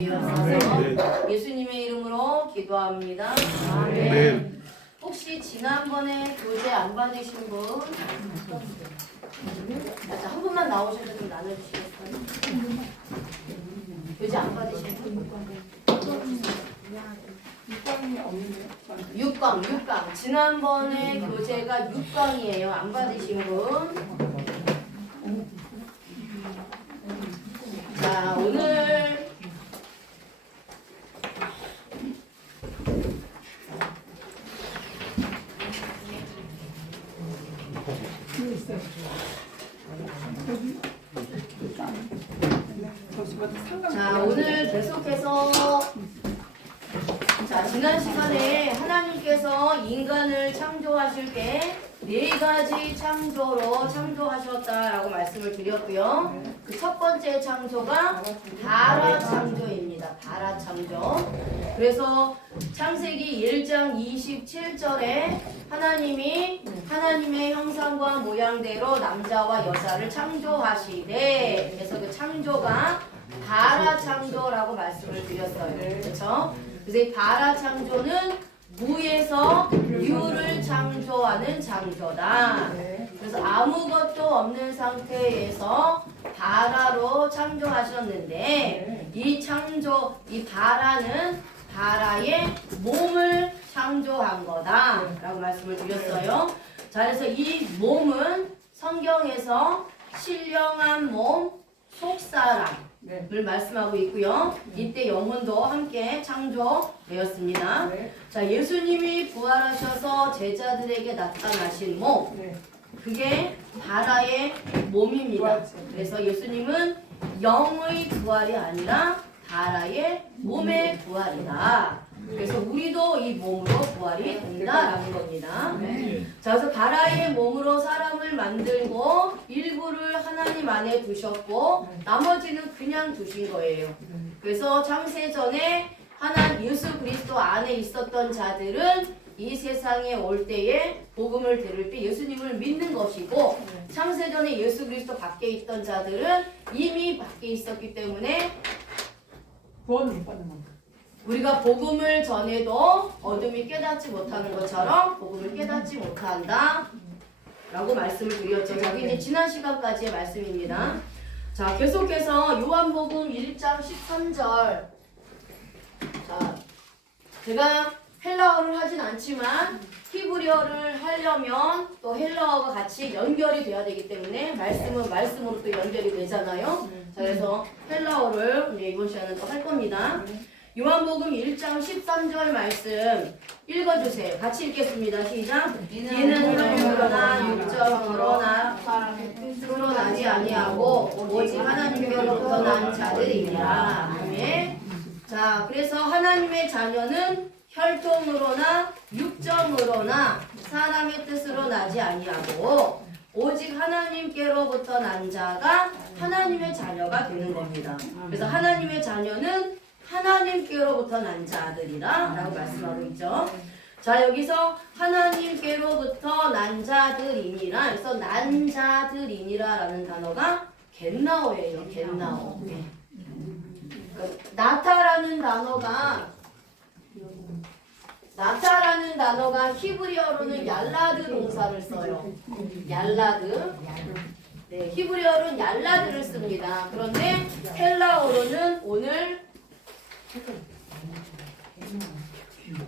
일어나서 예수님의 이름으로 기도합니다. 아멘. 혹시 지난번에 교재 안 받으신 분? 한 분만 나오셔서 좀 나눠주시겠어요? 교재 안 받으신 분? 6강. 지난번에 교재가 6강이에요. 안 받으신 분? 자, 오늘 오늘 계속해서 지난 시간에 하나님께서 인간을 창조하실 때 4가지 창조로 창조하셨다라고 말씀을 드렸고요. 그 첫 번째 창조가 바라 창조입니다. 바라 창조. 그래서 창세기 1장 27절에 하나님이 하나님의 형상과 모양대로 남자와 여자를 창조하시되, 그래서 그 창조가 바라 창조라고 말씀을 드렸어요. 그렇죠? 그래서 이 바라 창조는 무에서 유를 창조하는 창조다. 그래서 아무것도 없는 상태에서 바라로 창조하셨는데, 이 바라는 바라의 몸을 창조한 거다라고 말씀을 드렸어요. 자, 그래서 이 몸은 성경에서 신령한 몸, 속사람을 말씀하고 있고요. 이때 영혼도 함께 창조되었습니다. 자, 예수님이 부활하셔서 제자들에게 나타나신 몸, 그게 바라의 몸입니다. 그래서 예수님은 영의 부활이 아니라 바라의 몸의 부활이다. 그래서 우리도 이 몸으로 부활이 된다라는 겁니다. 자, 그래서 바라의 몸으로 사람을 만들고 일부를 하나님 안에 두셨고 나머지는 그냥 두신 거예요. 그래서 창세전에 예수 그리스도 안에 있었던 자들은 이 세상에 올 때에 복음을 들을 때 예수님을 믿는 것이고, 창세전에 예수 그리스도 밖에 있던 자들은 이미 밖에 있었기 때문에 구원을 못 받는 만큼 우리가 복음을 전해도 어둠이 깨닫지 못하는 것처럼 복음을 깨닫지 못한다 라고 말씀을 드렸죠. 자, 이제 지난 시간까지의 말씀입니다. 자, 계속해서 요한복음 1장 13절. 자, 제가 헬라어를 하진 않지만 히브리어를 하려면 또 헬라어가 같이 연결이 돼야 되기 때문에 말씀은 말씀으로 또 연결이 되잖아요. 자, 그래서 헬라어를 이번 시간은 또 할 겁니다. 요한복음 1장 13절 말씀 읽어주세요. 같이 읽겠습니다. 시작. 이는 혈육으로나 육정으로나 사람의 뜻으로 나지 아니하고 오직 하나님께로부터 난 자들이니라. 아멘. 자, 그래서 하나님의 자녀는 혈통으로나 육정으로나 사람의 뜻으로 나지 아니하고 오직 하나님께로부터 난 자가 하나님의 자녀가 되는 겁니다. 그래서 하나님의 자녀는 하나님께로부터 난 자들이라 라고 말씀하고 있죠. 자, 여기서 하나님께로부터 난 자들이니라, 그래서 난 자들이니라 라는 단어가 겟나오예요. 겟나오. 나타라는 단어가 히브리어로는 얄라드 동사를 써요. 얄라드. 네, 히브리어로는 얄라드를 씁니다. 그런데 헬라어로는 오늘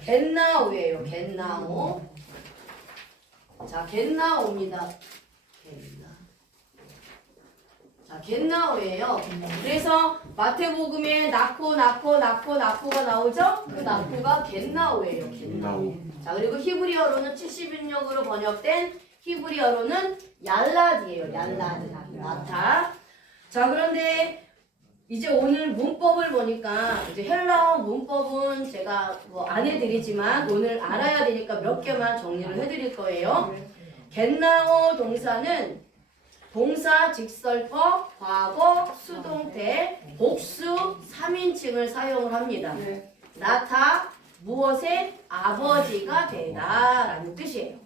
겟나오예요. 겟나오. 자, 겟나오입니다. 자, 겟나오예요. 그래서 마태복음에 나코가 나오죠? 그 나코가 겟나오예요. 겟나오. 자, 그리고 히브리어로는 70인역으로 번역된 히브리어로는 얄라드예요. 얄라드. 나타. 자, 그런데 이제 오늘 문법을 보니까 이제 헬라어 문법은 제가 안 해드리지만 오늘 알아야 되니까 몇 개만 정리를 해드릴 거예요. 겟나오 동사는 동사, 직설법, 과거, 수동태, 복수, 3인칭을 사용을 합니다. 나타, 무엇의 아버지가 되다라는 뜻이에요.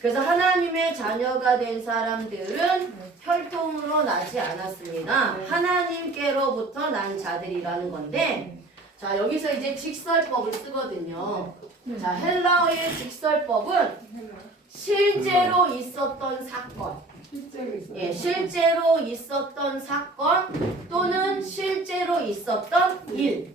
그래서 하나님의 자녀가 된 사람들은 혈통으로 나지 않았습니다. 하나님께로부터 난 자들이라는 건데, 자 여기서 이제 직설법을 쓰거든요. 자 헬라어의 직설법은 실제로 있었던 사건, 실제로 있었던 사건 또는 실제로 있었던 일을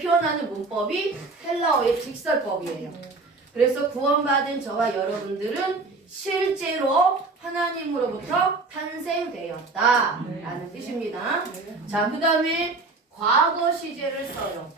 표현하는 문법이 헬라어의 직설법이에요. 그래서 구원받은 저와 여러분들은 실제로 하나님으로부터 탄생되었다 라는 뜻입니다. 자, 그 다음에 과거 시제를 써요.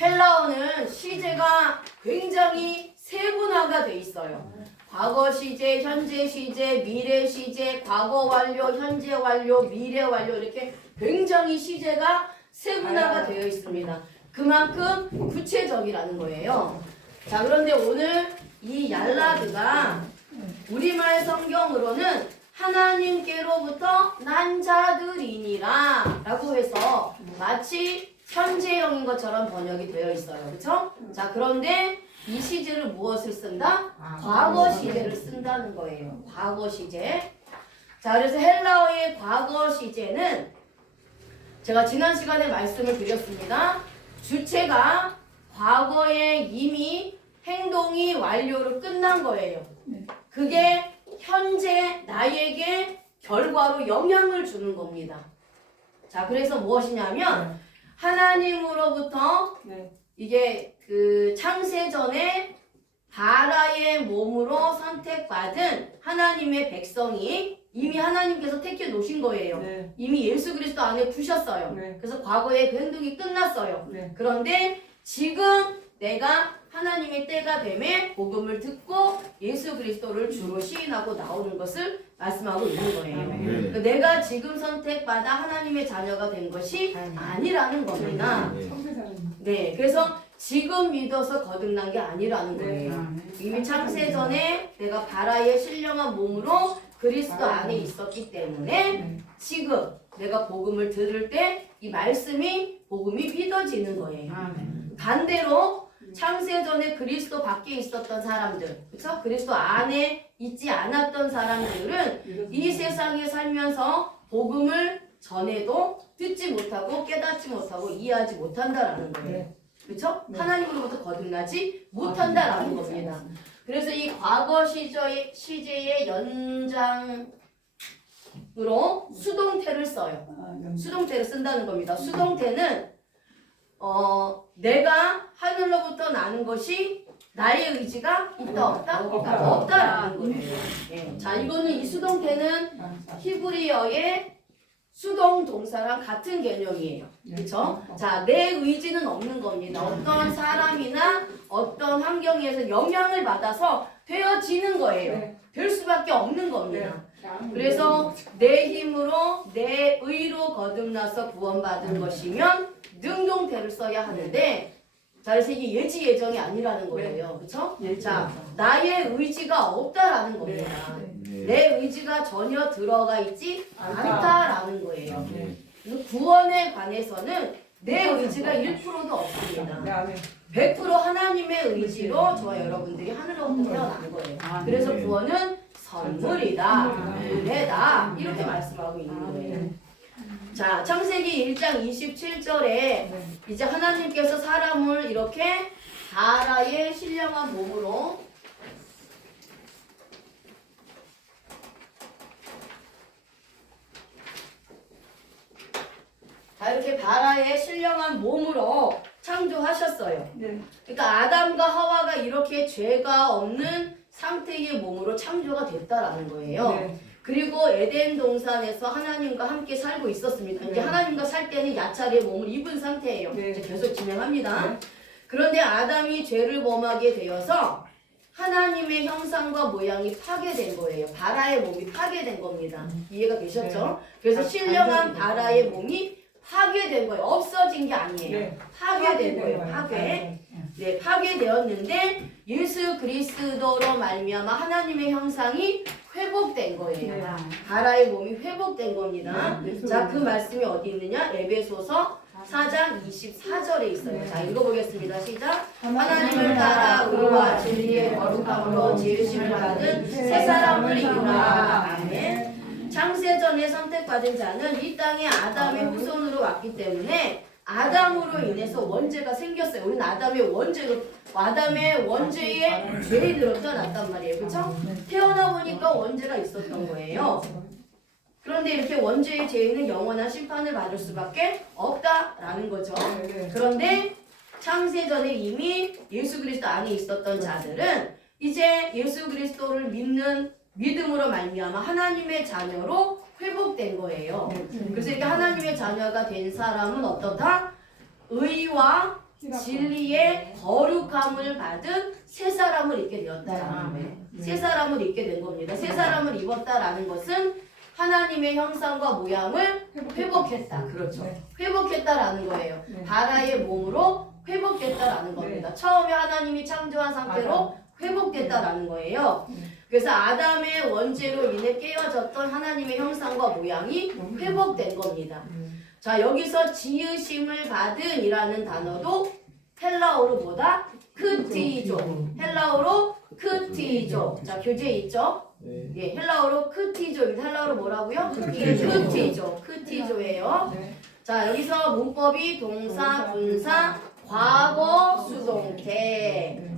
헬라어는 시제가 굉장히 세분화가 돼 있어요. 과거 시제, 현재 시제, 미래 시제, 과거 완료, 현재 완료, 미래 완료 이렇게 굉장히 시제가 세분화가 되어 있습니다. 그만큼 구체적이라는 거예요. 자, 그런데 오늘 이 얄라드가 우리말 성경으로는 하나님께로부터 난 자들이니라 라고 해서 마치 현재형인 것처럼 번역이 되어 있어요. 그렇죠? 자, 그런데 이 시제를 무엇을 쓴다? 과거 시제를 쓴다는 거예요. 과거 시제. 자, 그래서 헬라어의 과거 시제는 제가 지난 시간에 말씀을 드렸습니다. 주체가 과거에 이미 행동이 완료로 끝난 거예요. 그게 현재 나에게 결과로 영향을 주는 겁니다. 자, 그래서 무엇이냐면 하나님으로부터 이게 그 창세전에 바라의 몸으로 선택받은 하나님의 백성이 이미 하나님께서 택해 놓으신 거예요. 이미 예수 그리스도 안에 두셨어요. 그래서 과거에 그 행동이 끝났어요. 그런데 지금 내가 하나님의 때가 됨에 복음을 듣고 예수 그리스도를 주로 시인하고 나오는 것을 말씀하고 있는 거예요. 그러니까 내가 지금 선택받아 하나님의 자녀가 된 것이 아니라는 겁니다. 네, 그래서 지금 믿어서 거듭난 게 아니라는 거예요. 이미 창세전에 내가 바라의 신령한 몸으로 그리스도 안에 있었기 때문에 지금 내가 복음을 들을 때 이 말씀이 복음이 믿어지는 거예요. 반대로 창세전에 그리스도 밖에 있었던 사람들, 그렇죠? 그리스도 안에 있지 않았던 사람들은 이 세상에 살면서 복음을 전해도 듣지 못하고 깨닫지 못하고 이해하지 못한다라는 거예요. 그렇죠? 하나님으로부터 거듭나지 못한다라는 겁니다. 그래서 이 과거 시제의 연장으로 수동태를 써요. 수동태를 쓴다는 겁니다. 수동태는 내가 하늘로부터 나는 것이 나의 의지가 있다 없다? 없다라는 거예요. 예. 자, 이거는 이 수동태는 히브리어의 수동 동사랑 같은 개념이에요. 그렇죠? 자, 내 의지는 없는 겁니다. 어떤 사람이나 어떤 환경에서 영향을 받아서 되어지는 거예요. 될 수밖에 없는 겁니다. 그래서 내 힘으로 내 의로 거듭나서 구원받은 것이면 능동태를 써야 하는데, 자, 그래서 이게 예지 예정이 아니라는 거예요. 그렇죠? 자, 나의 의지가 없다라는 겁니다. 내 의지가 전혀 들어가 있지 않다라는 거예요. 구원에 관해서는 내 의지가 1%도 없습니다. 100% 하나님의 의지로 저와 여러분들이 하늘로부터 태어난 거예요. 그래서 구원은 선물이다, 은혜다 이렇게 말씀하고 있는 거예요. 자, 창세기 1장 27절에 이제 하나님께서 사람을 이렇게 바라의 신령한 몸으로 이렇게 바라의 신령한 몸으로 창조하셨어요. 그러니까 아담과 하와가 이렇게 죄가 없는 상태의 몸으로 창조가 됐다라는 거예요. 그리고 에덴 동산에서 하나님과 함께 살고 있었습니다. 이제 하나님과 살 때는 야차의 몸을 입은 상태예요. 이제 계속 진행합니다. 그런데 아담이 죄를 범하게 되어서 하나님의 형상과 모양이 파괴된 거예요. 바라의 몸이 파괴된 겁니다. 이해가 되셨죠? 그래서 신령한 바라의 몸이 파괴된 거예요. 없어진 게 아니에요. 파괴된 거예요. 파괴. 네, 파괴되었는데 예수 그리스도로 말미암아 하나님의 형상이 회복된 거예요. 바라의 몸이 회복된 겁니다. 자, 그 말씀이 어디 있느냐? 에베소서 4장 24절에 있어요. 자, 읽어보겠습니다. 시작. 하나님을 따라 의와 진리의 거룩함으로 지으심을 받은 새 사람을 이루라. 아멘. 창세전에 선택받은 자는 이 땅에 아담의 후손으로 왔기 때문에 아담으로 인해서 원죄가 생겼어요. 우리는 아담의 원죄에 죄인으로 태어났단 말이에요. 그렇죠? 태어나 보니까 원죄가 있었던 거예요. 그런데 이렇게 원죄의 죄인은 영원한 심판을 받을 수밖에 없다라는 거죠. 그런데 창세전에 이미 예수 그리스도 안에 있었던 자들은 이제 예수 그리스도를 믿는 믿음으로 말미암아 하나님의 자녀로 회복된 거예요. 그래서 이렇게 하나님의 자녀가 된 사람은 어떻다? 의와 진리의 거룩함을 받은 새 사람을 입게 되었다. 새 사람을 입게 된 겁니다. 새 사람을 입었다라는 것은 하나님의 형상과 모양을 회복했다. 그렇죠. 회복했다라는 거예요. 바라의 몸으로 회복됐다라는 겁니다. 처음에 하나님이 창조한 상태로 회복됐다라는 거예요. 그래서 아담의 원죄로 인해 깨어졌던 하나님의 형상과 모양이 회복된 겁니다. 자, 여기서 지으심을 받은 이라는 단어도 헬라어로 뭐다? 크티조. 헬라어로 크티조. 자, 교재 있죠? 예, 헬라어로 크티조입니다. 헬라어로 뭐라고요? 크티조. 크티조예요. 자, 여기서 문법이 동사, 분사, 과거, 수동태,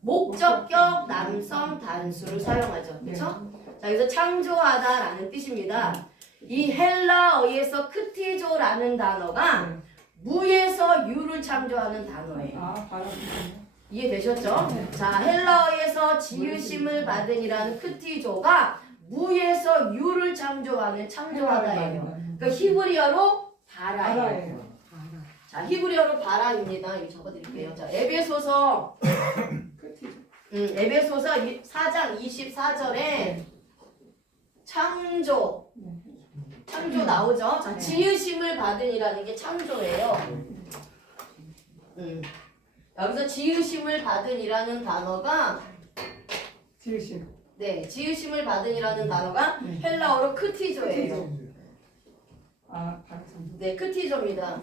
목적격, 남성, 단수를 사용하죠. 그렇죠? 자, 여기서 창조하다라는 뜻입니다. 이 헬라어에서 크티조라는 단어가 무에서 유를 창조하는 단어예요. 이해되셨죠? 자, 헬라어에서 지으심을 받은이라는 크티조가 무에서 유를 창조하는 창조하다예요. 그러니까 히브리어로 바라예요. 자, 히브리어로 바라입니다. 이거 적어드릴게요. 자, 에베소서 4장 24절에 창조 나오죠? 자, 지으심을 받은이라는 게 창조예요. 여기서 지으심을 받은이라는 단어가 지으심을 받은이라는 단어가 헬라어로 크티조예요. 네, 크티조입니다.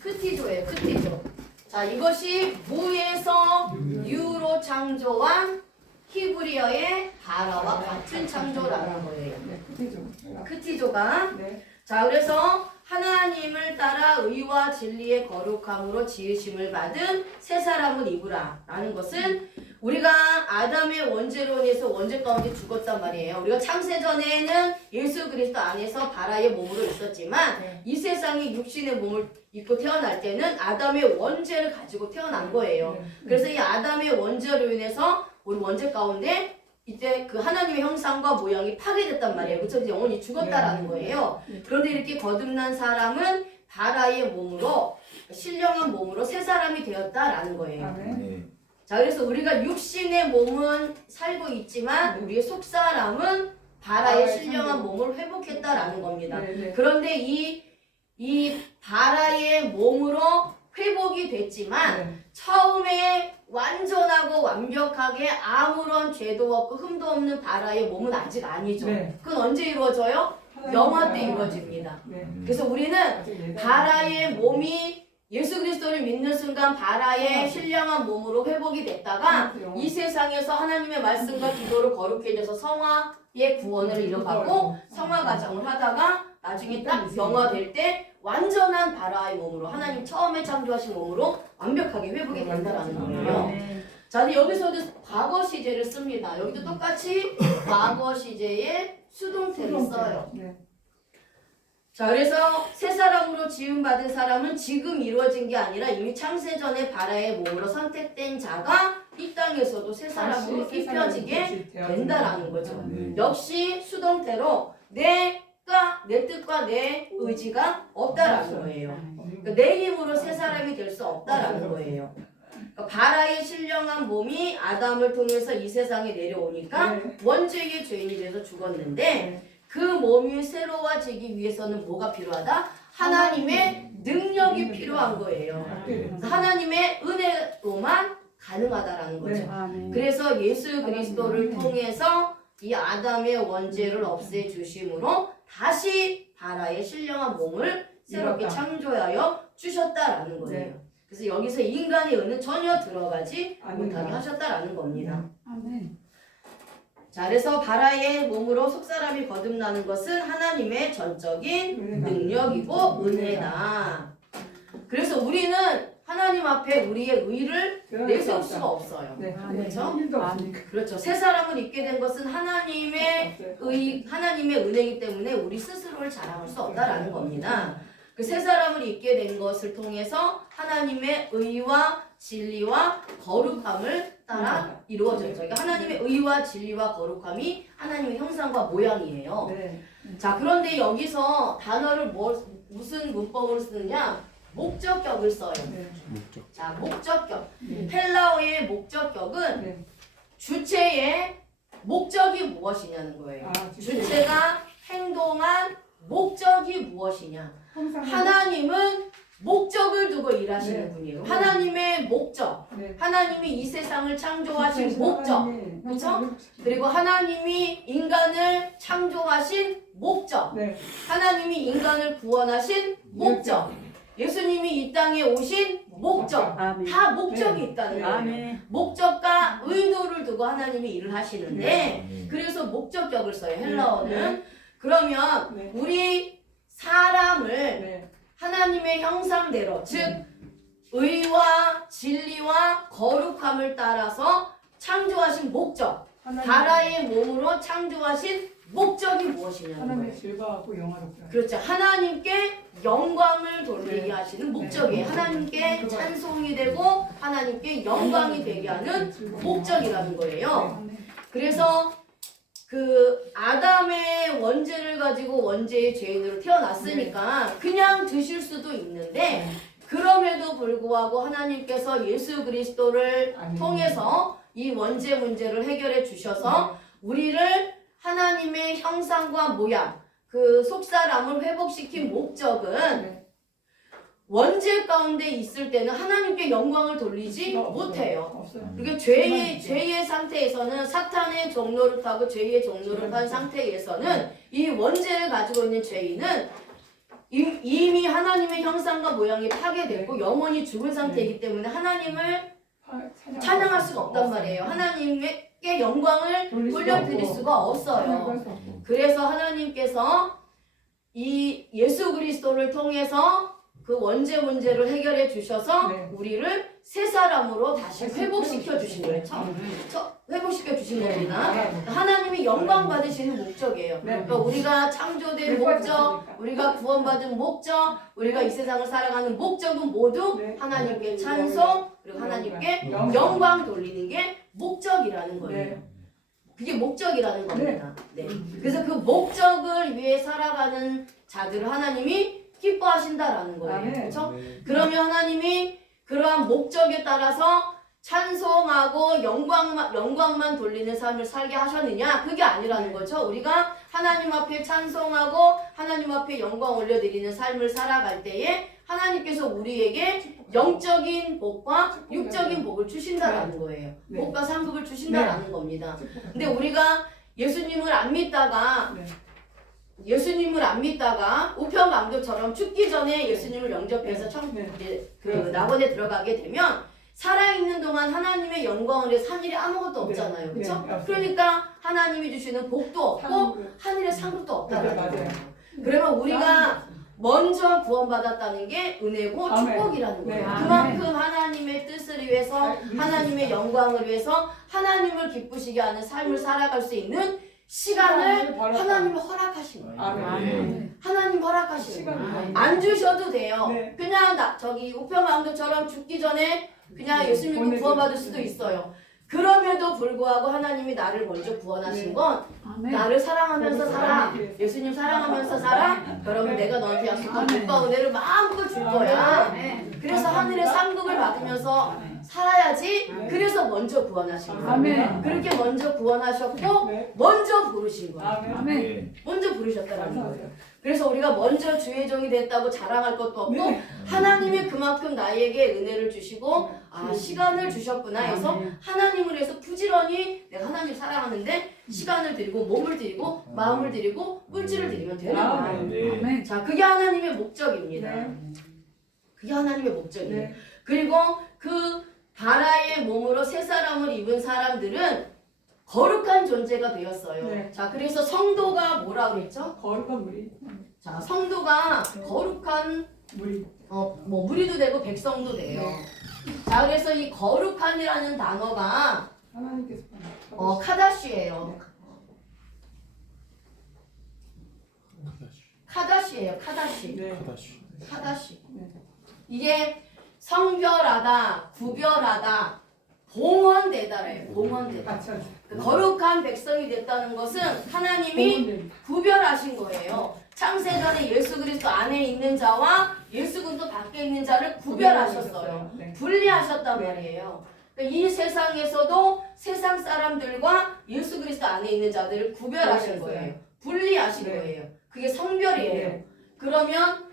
크티조예요. 크티조. 자, 이것이 무에서 유로 창조한 히브리어의 바라와 같은 창조라는 거예요. 크티조가. 자, 그래서 하나님을 따라 의와 진리의 거룩함으로 지으심을 받은 새 사람을 입으라 라는 것은 우리가 아담의 원죄로 인해서 원죄 가운데 죽었단 말이에요. 우리가 창세전에는 예수 그리스도 안에서 바라의 몸으로 있었지만 이 세상에 육신의 몸을 입고 태어날 때는 아담의 원죄를 가지고 태어난 거예요. 그래서 이 아담의 원죄로 인해서 우리 원죄 가운데 이때 그 하나님의 형상과 모양이 파괴됐단 말이에요. 그렇죠? 이제 영혼이 죽었다라는 거예요. 그런데 이렇게 거듭난 사람은 바라의 몸으로 신령한 몸으로 새 사람이 되었다라는 거예요. 자, 그래서 우리가 육신의 몸은 살고 있지만 우리의 속 사람은 바라의 신령한 몸을 회복했다라는 겁니다. 그런데 이 바라의 몸으로 회복이 됐지만 처음에 완전하고 완벽하게 아무런 죄도 없고 흠도 없는 바라의 몸은 아직 아니죠. 그건 언제 이루어져요? 영화 때 이루어집니다. 그래서 우리는 바라의 몸이 예수 그리스도를 믿는 순간 바라의 신령한 몸으로 회복이 됐다가 이 세상에서 하나님의 말씀과 기도로 거룩해져서 성화의 구원을 이뤄가고 성화 과정을 하다가 나중에 딱 영화될 때 완전한 바라의 몸으로 하나님 처음에 창조하신 몸으로 완벽하게 회복이 된다라는 거예요. 자, 근데 여기서도 과거 시제를 씁니다. 여기도 똑같이 과거 시제에 수동태를 써요. 자, 그래서 새 사람으로 지음받은 사람은 지금 이루어진 게 아니라 이미 창세전에 바라의 몸으로 선택된 자가 이 땅에서도 새 사람으로 입혀지게 된다라는 거죠. 역시 수동태로 내 뜻과 내 의지가 없다라는 거예요. 그러니까 내 힘으로 새 사람이 될 수 없다라는 거예요. 그러니까 바라의 신령한 몸이 아담을 통해서 이 세상에 내려오니까 원죄의 죄인이 돼서 죽었는데 그 몸이 새로워지기 위해서는 뭐가 필요하다? 하나님의 능력이 필요한 거예요. 하나님의 은혜로만 가능하다라는 거죠. 그래서 예수 그리스도를 통해서 이 아담의 원죄를 없애주심으로 다시 바라의 신령한 몸을 새롭게 이뤘다. 창조하여 주셨다라는 거예요. 네. 그래서 여기서 인간의 은은 전혀 들어가지 아멘. 못하게 하셨다라는 겁니다. 아멘. 자, 그래서 바라의 몸으로 속사람이 거듭나는 것은 하나님의 전적인 은혜다. 능력이고 은혜다. 그래서 우리는 하나님 앞에 우리의 의를 드러낼 수 내세울 없다. 수가 없어요. 네. 그렇죠? 일도 없으니까. 그렇죠. 새 사람을 입게 된 것은 하나님의 없어요. 하나님의 은혜이기 때문에 우리 스스로를 자랑할 수 없다라는 겁니다. 그 새 사람을 입게 된 것을 통해서 하나님의 의와 진리와 거룩함을 따라 이루어져요. 그러니까 하나님의 의와 진리와 거룩함이 하나님의 형상과 모양이에요. 네. 자, 그런데 여기서 단어를 무슨 문법으로 쓰느냐? 목적격을 써요. 네. 자, 목적격. 네. 헬라어의 목적격은 네. 주체의 목적이 무엇이냐는 거예요. 아, 주체가 행동한 목적이 무엇이냐? 항상 하나님은 목적을 두고 일하시는 네. 분이에요. 하나님의 목적, 네. 하나님이 이 세상을 창조하신 목적, 그렇죠? 그리고 하나님이 인간을 창조하신 목적, 네. 하나님이 인간을 구원하신 목적, 예수님이 이 땅에 오신 목적, 아멘. 다 목적이 네. 있다는 거예요. 아멘. 목적과 의도를 두고 하나님이 일을 하시는데 그래서 목적격을 써요. 헬라어는. 그러면 네. 우리 사람을 네. 하나님의 형상대로 즉 의와 진리와 거룩함을 따라서 창조하신 목적, 바라의 몸으로 창조하신 목적이 무엇이냐는 하나님의 거예요. 즐거워하고 영화롭다. 그렇죠. 하나님께 영광을 돌리게 네. 하시는 목적이에요. 하나님께 찬송이 되고 하나님께 영광이 되게 하는 목적이라는 거예요. 그래서 그 아담의 원죄를 가지고 원죄의 죄인으로 태어났으니까 그냥 드실 수도 있는데 그럼에도 불구하고 하나님께서 예수 그리스도를 아멘. 통해서 이 원죄 문제를 해결해 주셔서 우리를 하나님의 형상과 모양, 그 속사람을 회복시킨 목적은 네. 원죄 가운데 있을 때는 하나님께 영광을 돌리지 못해요. 없어요. 그리고 죄의 상태에서는 사탄의 종로를 타고 죄의 종로를 탄 상태에서는 이 원죄를 가지고 있는 죄인은 이미 하나님의 형상과 모양이 파괴됐고 영원히 죽은 상태이기 때문에 하나님을 찬양할 수가 없단 말이에요. 하나님께 영광을 돌려드릴 수가 없어요. 그래서 하나님께서 이 예수 그리스도를 통해서 그 원죄 문제를 해결해 주셔서 네. 우리를 새 사람으로 다시 회복시켜 주신 거예요. 회복시켜 주신 겁니다. 하나님이 영광 받으시는 목적이에요. 네. 그러니까 우리가 창조된 목적, 우리가 구원받은 목적, 우리가 이 세상을 살아가는 목적은 모두 네. 하나님께 찬송, 그리고 하나님께 영광 돌리는 게 목적이라는 거예요. 네. 그게 목적이라는 겁니다. 네. 그래서 그 목적을 위해 살아가는 자들을 하나님이 기뻐하신다라는 거예요. 아멘. 그렇죠? 그러면 하나님이 그러한 목적에 따라서 찬송하고 영광만 돌리는 삶을 살게 하셨느냐? 그게 아니라는 거죠. 우리가 하나님 앞에 찬송하고 하나님 앞에 영광 올려드리는 삶을 살아갈 때에 하나님께서 우리에게 영적인 복과 육적인 복을 주신다라는 거예요. 네. 복과 상급을 주신다라는 겁니다. 근데 우리가 예수님을 안 믿다가 우편강도처럼 죽기 전에 예수님을 영접해서 낙원에 들어가게 되면 살아있는 동안 하나님의 영광을 위해 산 일이 아무것도 없잖아요. 그렇죠? 그러니까 하나님이 주시는 복도 없고 하늘의 상급도 없다는 거예요. 그러면 우리가 먼저 구원받았다는 게 은혜고 아멘. 축복이라는 거예요. 네. 그만큼 하나님의 뜻을 위해서 하나님의 영광을 위해서 하나님을 기쁘시게 하는 삶을 살아갈 수 있는 시간을 하나님이 허락하신 거예요. 아멘. 하나님 허락하신 거예요. 시간을 안 주셔도 돼요. 네. 그냥 저기 우편강도처럼 죽기 전에 그냥 예수 믿고 구원받을 수도 있어요. 그럼에도 불구하고 하나님이 나를 먼저 구원하신 건 아멘. 나를 사랑하면서 살아. 예수님 사랑하면서 살아. 그러면 내가 너한테 약속한 복과 은혜를 마음껏 줄 거야. 그래서 하늘의 상급을 받으면서 살아야지. 그래서 먼저 구원하신 거예요. 아멘. 그렇게 먼저 구원하셨고 먼저 부르신 거예요. 아멘. 먼저 부르셨다는 거예요. 그래서 우리가 먼저 주의 종이 됐다고 자랑할 것도 없고 하나님이 그만큼 나에게 은혜를 주시고 시간을 주셨구나 해서 하나님을 위해서 부지런히 내가 하나님 사랑하는데 시간을 드리고 몸을 드리고 마음을 드리고 물질을 드리면 되는 거예요. 자, 그게 하나님의 목적입니다. 그게 하나님의 목적이에요. 그리고 그 바라의 몸으로 새 사람을 입은 사람들은 거룩한 존재가 되었어요. 자, 그래서 성도가 뭐라 그랬죠? 거룩한 물이. 자, 성도가 거룩한 물이. 뭐 무리도 되고 백성도 돼요. 자, 그래서 이 거룩한이라는 단어가 하나님께서 카다시예요. 카다시예요. 카다시. 카다시. 이게 성별하다, 구별하다, 봉헌되다래요. 봉헌되다. 거룩한 백성이 됐다는 것은 하나님이 구별하신 거예요. 창세전에 예수 그리스도 안에 있는 자와 예수 그리스도 밖에 있는 자를 구별하셨어요. 분리하셨단 말이에요. 그러니까 이 세상에서도 세상 사람들과 예수 그리스도 안에 있는 자들을 구별하신 거예요. 분리하신 거예요. 그게 성별이에요. 그러면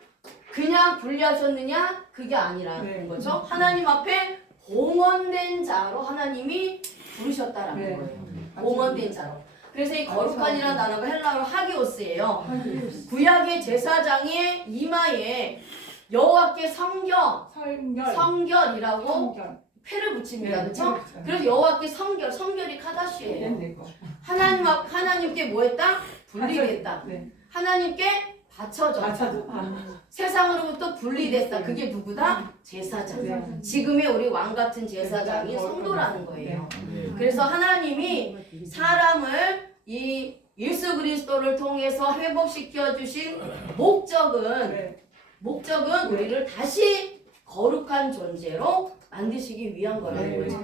그냥 분리하셨느냐? 그게 아니라는 거죠. 하나님 앞에 봉헌된 자로 하나님이 부르셨다라는 거예요. 봉헌된 자로. 그래서 이 거룩한이라는 단어가 헬라어로 하기오스예요. 구약의 제사장의 이마에 여호와께 성결이라고 패를 붙입니다. 그렇죠? 그래서 여호와께 성결이 카다시예요. 하나님께 뭐 했다? 분리됐다. 하나님께 바쳐졌다. 세상으로부터 분리됐다. 그게 누구다? 제사장. 지금의 우리 왕 같은 제사장이 성도라는 거예요. 그래서 하나님이 사람을 이 예수 그리스도를 통해서 회복시켜 주신 목적은 우리를 다시 거룩한 존재로 만드시기 위한 거라는 거죠.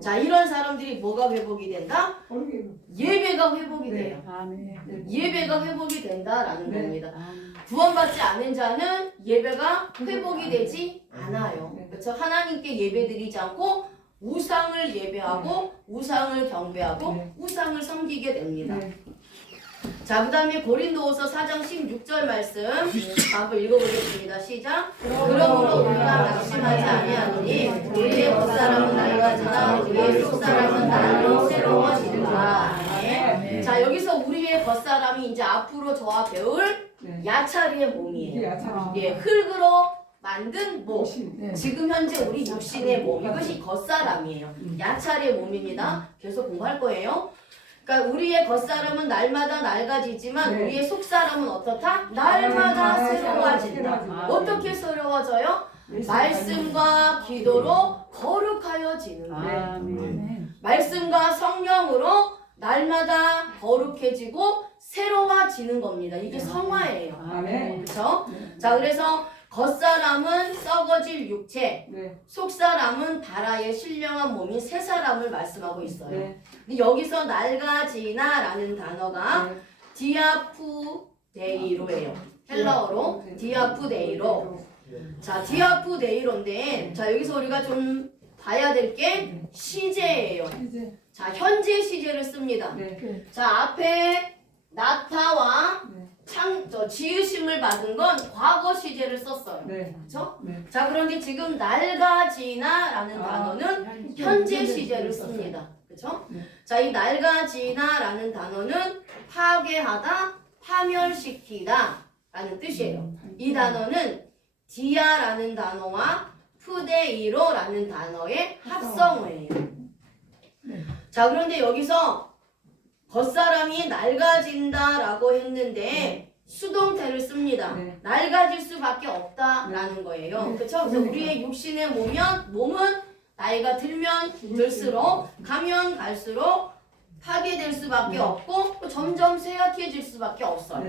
자, 이런 사람들이 뭐가 회복이 된다? 예배가 회복이 돼요. 예배가 회복이 된다라는 겁니다. 구원받지 않은 자는 예배가 회복이 되지 않아요. 그렇죠? 하나님께 예배드리지 않고 우상을 예배하고 우상을 경배하고 우상을 섬기게 됩니다. 자, 그 다음에 고린도후서 4장 16절 말씀 한번 읽어보겠습니다. 시작. 그러므로 우리가 낙심하지 아니하노니 우리의 겉사람은 낡아지나 우리의 속사람은 날로 새로워지리라. 자, 여기서 우리의 겉사람이 이제 앞으로 저와 배울 야차리의 몸이에요. 흙으로 만든 몸. 지금 현재 우리 육신의 몸. 이것이 겉사람이에요. 야차리의 몸입니다. 계속 공부할 거예요. 그러니까 우리의 겉사람은 날마다 낡아지지만 우리의 속사람은 어떻다? 날마다 새로워진다. 어떻게 새로워져요? 말씀과 기도로 거룩하여지는 거예요. 말씀과 성령으로 날마다 거룩해지고 새로워지는 겁니다. 이게 성화예요. 그렇죠? 자, 그래서 겉사람은 썩어질 육체, 속사람은 바라의 신령한 몸인 새 사람을 말씀하고 있어요. 근데 여기서 낡아지나라는 단어가 디아푸데이로예요. 헬라어로 디아푸데이로. 자, 디아푸데이로인데, 자, 여기서 우리가 좀 봐야 될 게 시제예요. 자, 현재 시제를 씁니다. 자, 앞에 나타와 지으심을 받은 건 과거 시제를 썼어요. 그렇죠? 자, 그런데 지금 낡아지나라는 단어는 현재 시제를 씁니다. 그렇죠? 자, 이 낡아지나라는 단어는 파괴하다, 파멸시키다 라는 뜻이에요. 이 단어는 디아라는 단어와 푸데이로라는 단어의 합성어예요. 자, 그런데 여기서 겉사람이 낡아진다라고 했는데 수동태를 씁니다. 낡아질 수밖에 없다라는 거예요. 그렇죠? 그래서 우리의 육신에 몸은 나이가 들면 들수록 가면 갈수록 파괴될 수밖에 없고 또 점점 쇠약해질 수밖에 없어요.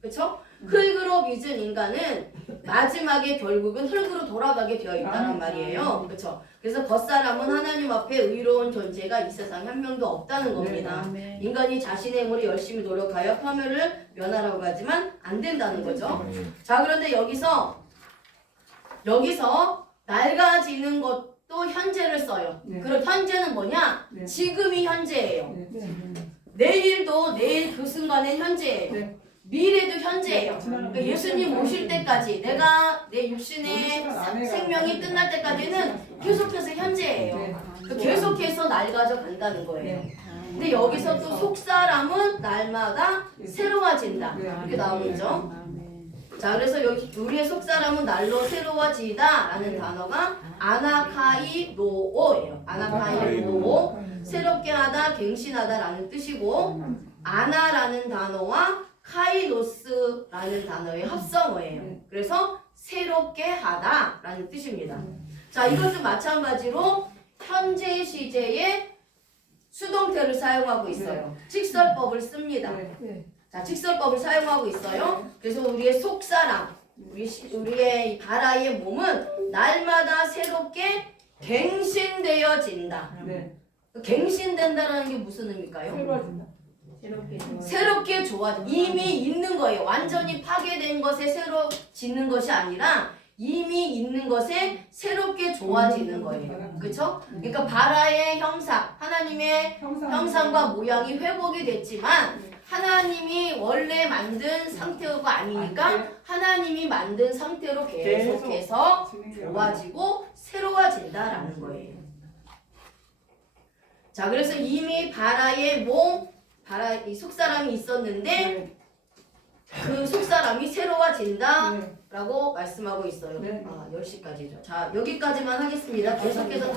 그렇죠? 흙으로 빚은 인간은 마지막에 결국은 흙으로 돌아가게 되어 있다는 말이에요. 그렇죠? 그래서 겉사람은 하나님 앞에 의로운 존재가 이 세상에 한 명도 없다는 겁니다. 인간이 자신의 힘으로 열심히 노력하여 파멸을 면하라고 하지만 안 된다는 거죠. 자, 그런데 여기서 낡아지는 것도 현재를 써요. 그럼 현재는 뭐냐? 지금이 현재예요. 내일 그 순간엔 현재예요. 미래도 현재예요. 그러니까 예수님 오실 때까지 내가 내 육신의 생명이 끝날 때까지는 계속해서 현재예요. 그러니까 계속해서 낡아져 간다는 거예요. 근데 여기서 또 속사람은 날마다 새로워진다. 이렇게 나오죠. 자, 그래서 여기 우리의 속사람은 날로 새로워지다 라는 단어가 아나카이로오예요. 아나카이로오. 새롭게 하다, 갱신하다 라는 뜻이고, 아나라는 단어와 카이노스라는 단어의 합성어예요. 그래서 새롭게 하다 라는 뜻입니다. 자, 이것도 마찬가지로 현재 시제에 수동태를 사용하고 있어요. 직설법을 씁니다. 자, 직설법을 사용하고 있어요. 그래서 우리의 속사람, 우리의 바라의 몸은 날마다 새롭게 갱신되어진다. 갱신된다라는 게 무슨 의미일까요? 새롭게 좋아져. 이미 있는 거예요. 완전히 파괴된 것에 새로 짓는 것이 아니라 이미 있는 것에 새롭게 좋아지는 거예요. 그렇죠? 그러니까 바라의 형상, 하나님의 형상과 모양이 회복이 됐지만 하나님이 원래 만든 상태가 아니니까 하나님이 만든 상태로 계속해서 좋아지고 새로워진다라는 거예요. 자, 그래서 이미 바라의 몸, 이 속사람이 있었는데 그 속사람이 새로워진다 라고 말씀하고 있어요. 10시까지죠. 자, 여기까지만 하겠습니다. 계속해서